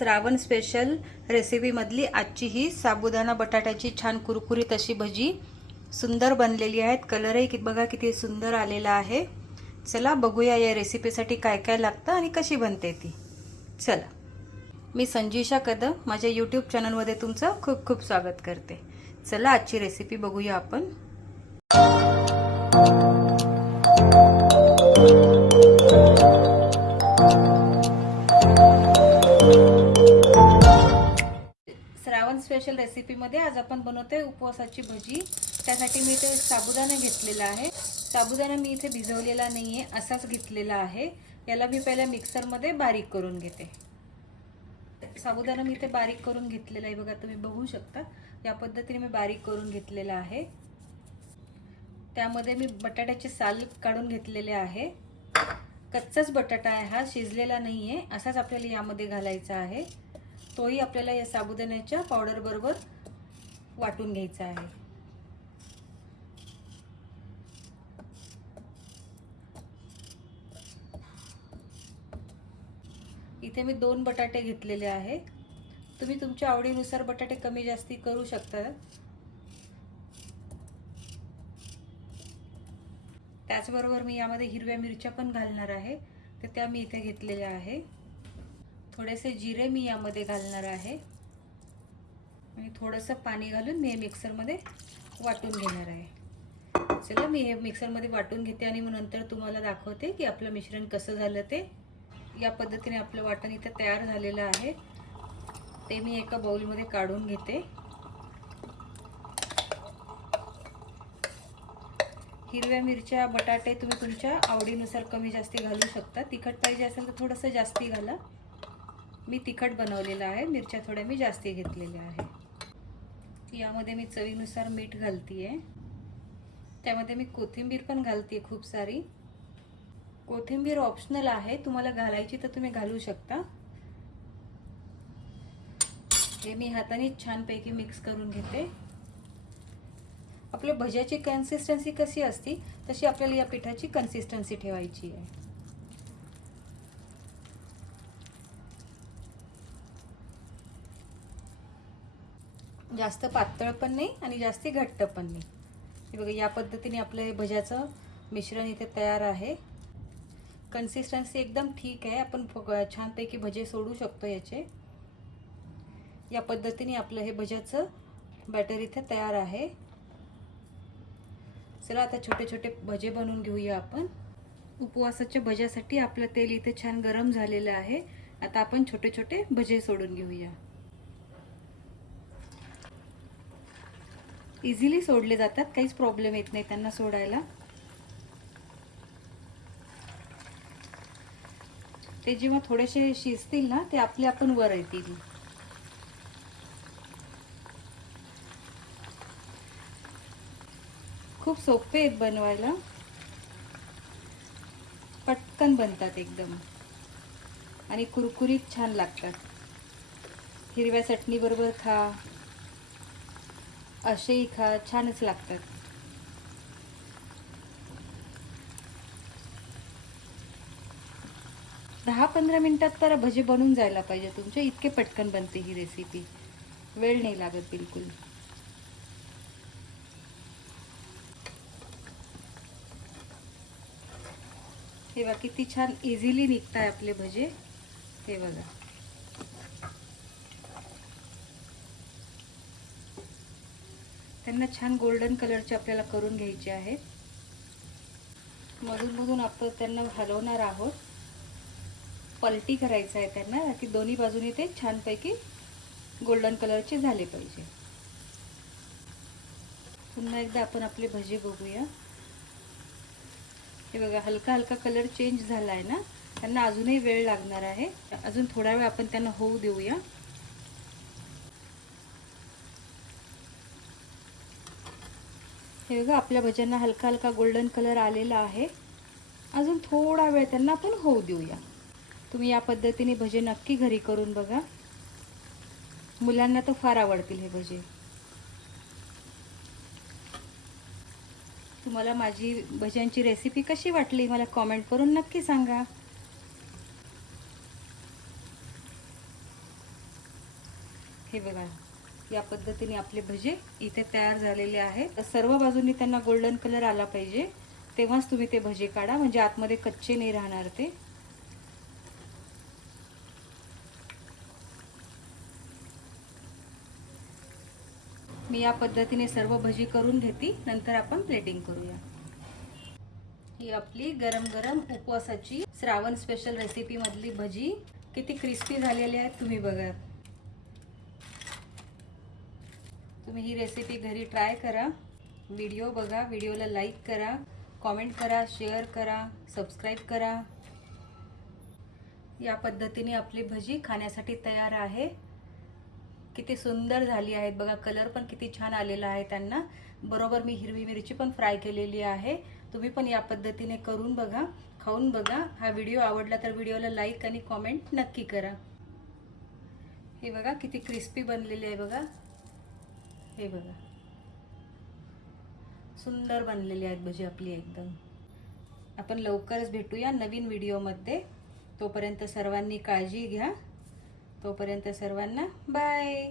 Shravan special रेसिपीमधली आजची ही साबुदाणा बटाट्याची छान कुरकुरीत अशी भजी सुंदर बनलेली आहेत. कलरही कि बघा किती सुंदर आलेला आहे. चला बघूया या रेसिपीसाठी काय काय लागतं आणि कशी बनते ती. चला. मी संजीशा कदम माझ्या यूट्यूब चॅनलमध्ये तुमचं खूप खूप स्वागत करते. चला आजची रेसिपी बघूया आपण. स्पेशल रेसिपीमध्ये आज आपण बनवते उपवासाची भजी. त्यासाठी मी ते साबुदाणा घेतलेला आहे. साबुदाणा मी इथे भिजवलेला नाही आहे असाच घेतलेला आहे. याला मी पहिल्या मिक्सरमध्ये बारीक करून घेते. साबुदाणा मी इथे बारीक करून घेतलेला आहे. बघा तुम्ही बघू शकता. या पद्धतीने मी बारीक करून घेतलेला आहे. त्यामध्ये मी बटाट्याचे साल काढून घेतलेले आहे. कच्चाच बटाटा आहे हा शिजलेला नाही आहे असाच आपल्याला यामध्ये घालायचा आहे. तोही आपल्याला या साबुदाण्याच्या पावडरबरोबर वाटून घ्यायचा आहे. इथे मी दोन बटाटे घेतलेले आहे तुम्ही तुमच्या आवडीनुसार बटाटे कमी जास्ती करू शकता. त्याचबरोबर मी यामध्ये हिरव्या मिरच्या पण घालणार आहे. तर त्या मी इथे घेतलेल्या आहे. थोडेसे जिरे मी यामध्ये घालणार आहे. आणि थोडंसं पाणी घालून मी हे मिक्सरमध्ये वाटून घेणार आहे. चला मी हे मिक्सरमध्ये वाटून घेते आणि मग नंतर तुम्हाला दाखवते की आपलं मिश्रण कसं झालं ते. या पद्धतीने आपलं वाटण इथं तयार झालेलं आहे. ते मी एका बाऊलमध्ये काढून घेते. हिरव्या मिरच्या बटाटे तुम्ही तुमच्या आवडीनुसार कमी जास्ती घालू शकता. तिखट पाहिजे असेल तर थोडंसं जास्ती घाला. मी तिखट बनवलेलं आहे मिरच्या थोड्या मी जास्ती घेतलेल्या आहे यामध्ये मी चवीनुसार मीठ घालते आहे त्यामध्ये मी कोथिंबीर पण घालते खूप सारी. कोथिंबीर ऑप्शनल आहे तुम्हाला घालायची तर तुम्ही घालू शकता. हे मी हाताने छानपैकी मिक्स करून घेते. आपल्या भज्याची कन्सिस्टन्सी कशी असती तशी आपल्याला या पिठाची कन्सिस्टन्सी ठेवायची आहे. जास्त पातळ पण नाही आणि जास्त घट्ट पण नाही. हे बघा या पद्धतीने आपलं हे भज्याचं मिश्रण इथे तयार आहे. कन्सिस्टन्सी एकदम ठीक आहे. आपण छानपैकी भजे सोडू शकतो याचे. या पद्धतीने आपलं हे भज्याचं बॅटर इथे तयार आहे. चला आता छोटे छोटे भजे बनवून घेऊया आपण. उपवासाच्या भज्यासाठी आपलं तेल इथे छान गरम झालेलं आहे. आता आपण छोटे छोटे भजे सोडून घेऊया. इझिली सोडले जातात काहीच प्रॉब्लेम येत नाही त्यांना सोडायला. ते जेव्हा थोडेसे शिजतील ना ते आपले आपण वर येतील खूप सोपे आहेत बनवायला. पटकन बनतात एकदम. आणि कुरकुरीत छान लागतात. हिरव्या चटणी बरोबर खा. असेही खा छानच लागतात. दहा पंधरा मिनिटात तर भजी बनून जायला पाहिजे. तुमचे इतके पटकन बनते ही रेसिपी वेळ नाही लागत बिलकुल. हे बघा किती छान इझिली निघताय आपले भजे. हे बघा. त्यांना छान गोल्डन कलरचे आपल्याला करून घ्यायचे आहेत. मधून मधून आपण त्यांना हलवणार आहोत. पलटी करायचं आहे त्यांना की दोन्ही बाजूने ते छानपैकी गोल्डन कलरचे झाले पाहिजे. पुन्हा एकदा आपण आपले भजे बघूया. हे बघा हलका हलका कलर चेंज झाला आहे ना? त्यांना अजूनही वेळ लागणार आहे. अजून थोडा वेळ आपण त्यांना होऊ देऊया. हे बघा आपल्या भज्यांना हलका हलका गोल्डन कलर आलेला आहे. अजून थोडा वेळ त्यांना आपण होऊ देऊया. तुम्ही या पद्धतीने भजे नक्की घरी करून बघा. मुलांना तर फार आवडतील हे भजे तुम्हाला माझी भज्यांची रेसिपी कशी वाटली मला कॉमेंट करून नक्की सांगा. हे बघा. या पद्धतीने आपले भजे इथे तयार झालेले आहेत. सर्व बाजूंनी त्यांना गोल्डन कलर आला पाहिजे. तेव्हाच तुम्ही ते भजे काढा. म्हणजे आतमध्ये कच्चे नाही राहणार ते. मी या पद्धतीने सर्व भजी करून घेते. नंतर आपण प्लेटिंग करूया. ही आपली गरम गरम उपवासाची श्रावण स्पेशल रेसिपी मधली भजी. किती क्रिस्पी झालेली आहेत तुम्ही बघा. तुम्ही ही रेसिपी घरी ट्राय करा. व्हिडिओ बघा व्हिडिओला लाईक करा कॉमेंट करा शेअर करा सबस्क्राईब करा. या पद्धतीने आपली भजी खाण्यासाठी तयार आहे. किती सुंदर झाली आहेत. बघा कलर पण किती छान आलेला आहे त्यांना. बरोबर मी हिरवी मिरची पण फ्राय केलेली आहे. तुम्ही पण या पद्धतीने करून बघा खाऊन बघा. हा व्हिडिओ आवडला तर व्हिडिओला लाईक आणि कॉमेंट नक्की करा. हे बघा किती क्रिस्पी बनलेली आहे बघा. हे बघा. सुंदर बनलेली आहेत भजी आपली एकदम. आपण लवकरच भेटूया नवीन व्हिडिओमध्ये. तोपर्यंत सर्वांनी काळजी घ्या. तोपर्यंत सर्वांना बाय